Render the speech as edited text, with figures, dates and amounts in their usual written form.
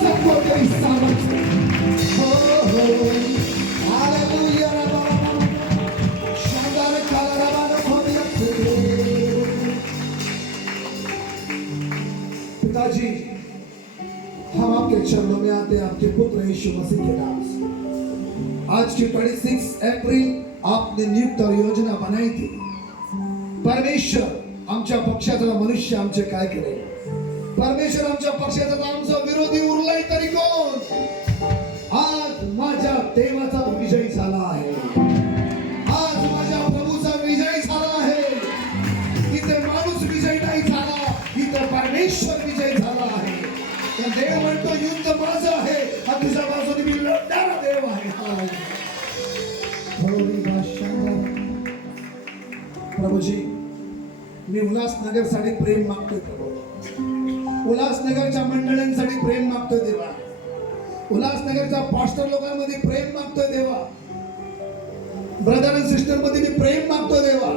सर्व काही सामर्थ्य हो हो हालेलुया शानदार कालाराबानो खोदियते पिताजी हम आपके चरणों में आते हैं आपके पुत्र यीशु मसीह के नाम से। आज की 26 अप्रैल आपने नियुक्त और योजना बनाई थी। परमेश्वर आमच्या पक्षातला मनुष्य आमचे काय करेल? परमेश्वर आमच्या पक्षातला आमचा विरोधी उरलाय तरी कोण? आज माझ्या देवाचा विजय झाला आहे। आज माझ्या प्रभूचा विजय झाला आहे। इथे माणूस विजय नाही झाला, इथे परमेश्वर विजय झाला आहे। देव म्हणतो युद्ध माझं आहे, हा तुझ्या बाजूने मी लढणारा देव आहे। प्रभूजी मी उल्हासनगर साठी प्रेम मागतोय प्रभू। उल्हासनगरच्या मंडळांसाठी प्रेम मागतोय देवा। उल्हासनगरच्या पास्टर लोकांमध्ये प्रेम मागतोय देवा। ब्रदर अँड सिस्टर मध्ये मी प्रेम मागतोय देवा।